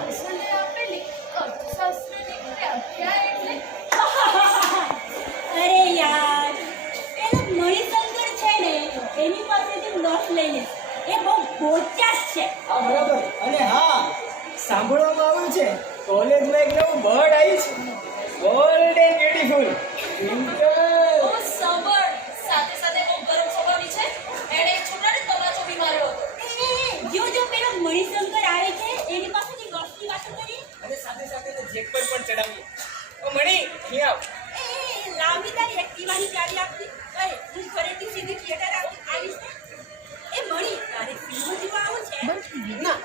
ચારસોને આપેલી અર્થશાસ્ત્રની વ્યાખ્યા એટલે અરે યાર પેલો મણિશંકર છે ને એની પાસેથી નોટ લઈ લે. એ બહુ બોચાસ છે. હા બરાબર. અને હા, સાંભળવામાં આવ્યું છે કોલેજમાં એક નવું બર્ડ આવ્યું છે, ગોલ્ડન બ્યુટીફુલ ટ્વિંકલ. ઓ સબર સાથે સાથે બહુ ગરમ સ્વભાવની છે. એણે એક છોકરાને તમાચો બી માર્યો હતો. જો પેલો મણિશંકર આવે છે એની પાસેથી નોટની વાતો કરી. અને સાથે સાથે તો જેકપોટ પણ ચડાવ્યું. ઓ મણી, અહીં આવ. લાંબી તારી એક્ટિવાની ચાવી આપતી. અરે હું ઘરેથી સીધી થિયેટર આવીશ ને. એ મણી તારે ફિલ્મ જોવા આવું છે? ના,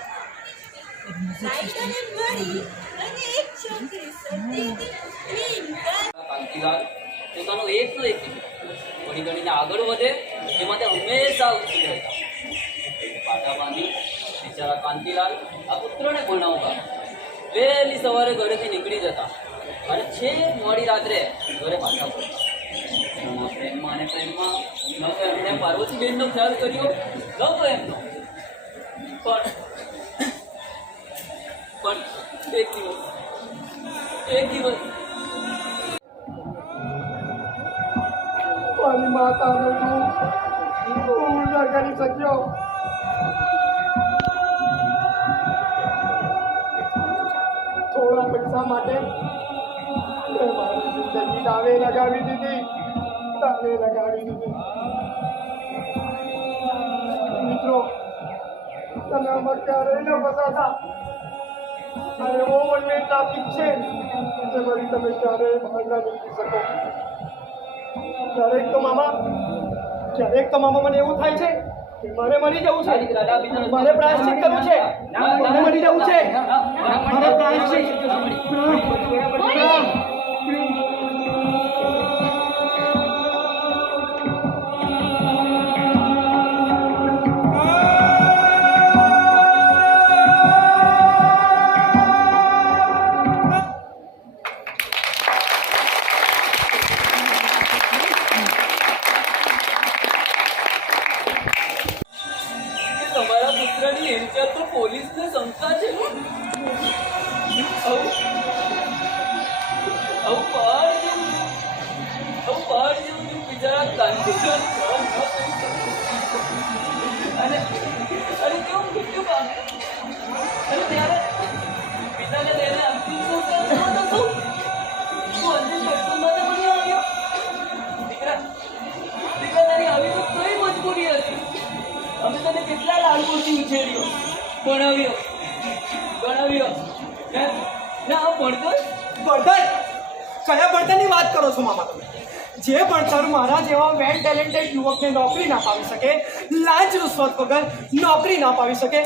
સાઈડને મળી અને એક છોકરી સતી ટ્વિંકલ. કાંતિલાલ પોતાનો એક તો એક ભણી ગણીને આગળ વધે એ માટે હંમેશા ઉત્સુક રહેતા. પાટા બાંધી બિચારા કાંતિલાલ આ પુત્રને ભણાવતા. વહેલી સવારે ઘરેથી નીકળી જતા અને છેક મોડી રાત્રે ઘરે પાછા પડતા. પ્રેમમાં અને પ્રેમમાં ન તો એમણે પાર્વતીબેનનો ખ્યાલ કર્યો, ન તો એમનો. પણ એક દિવસ મારી માતાનો દુઃખ હું ન કરી શક્યો. થોડા પૈસા માટે મેં મારી જિંદગી દાવે લગાવી દીધી. મિત્રો, તમે આમાં ક્યારેય ન ફસાતા. અને એવો વનવે ટ્રાફિક છે જેમાંથી તમે ક્યારેય બહાર ના નીકળી શકો. ક્યારેક તો મામા મને એવું થાય છે કે મારે મરી જવું છે, મારે પ્રાયશ્ચિત કરવું છે, મારે મરી જવું છે, મારે પ્રાયશ્ચિત. તમારા પુત્રની હેરચાલ તો પોલીસને શંકા છે. આવું પહાડ જેવું બિચારા કાંતિલાલ અને કેવું મૃત્યુ પામે. અને ત્યારે પિતાને લઈને અંતિમ સંસ્કાર કરવાનો હતો. તું અંતિમ દર્શન માટે બની આવ્યો. દીકરા તારી આવી તો કઈ મજબૂરી હતી. અમે તને કેટલા લાડકોથી ઉછેર્યો, ભણાવ્યો. ના ભણતર કયા ભણતરની વાત કરો છો મામા તમે? જે ભણતર મારા જેવા વેલ ટેલેન્ટેડ યુવકને નોકરી ના પાવી શકે, લાંચ રૂશ્વત વગર નોકરી ના પાવી શકે,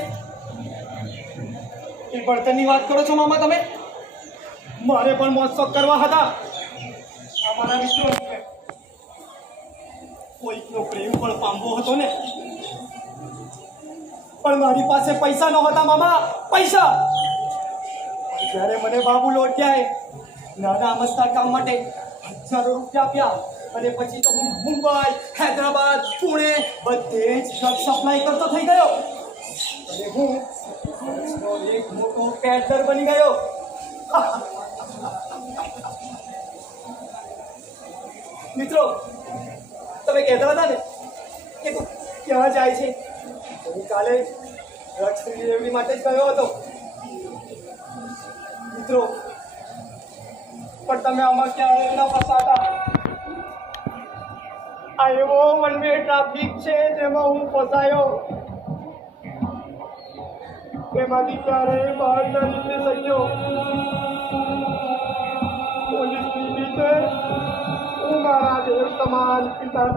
એ ભણતરની વાત કરો છો મામા તમે? મારે પણ મહોત્સવ કરવા હતા. અમારા મિત્રો કોઈકનો પ્રેમ પણ પામવો હતો ને, પણ મારી પાસે પૈસા નહોતા મામા, પૈસા. જ્યારે મને બાબુ લોટિયાએ નાના અમસ્તા કામ માટે હજારો રૂપિયા આપ્યા અને પછી તો હું મુંબઈ, હૈદરાબાદ, પુણે બધે જ ડ્રગ સપ્લાય કરતો થઈ ગયો અને હું એક મોટો પેડલર બની ગયો. મિત્રો, તમે કહેતા હતા ને કે તું ક્યાં જાય છે? હું કાલે ડ્રગ્સ ડિલિવરી માટે જ ગયો હતો. મિત્રો, પણ તમે આમાં ક્યારેય ન ફસાતા. આ એવો વન વે ટ્રાફિક છે જેમાં હું ફસાયો. તેમાંથી ક્યારેય બહાર ન નીકળી શક્યો. પોલીસની રીતે હું મારા દેવ સમાન પિતા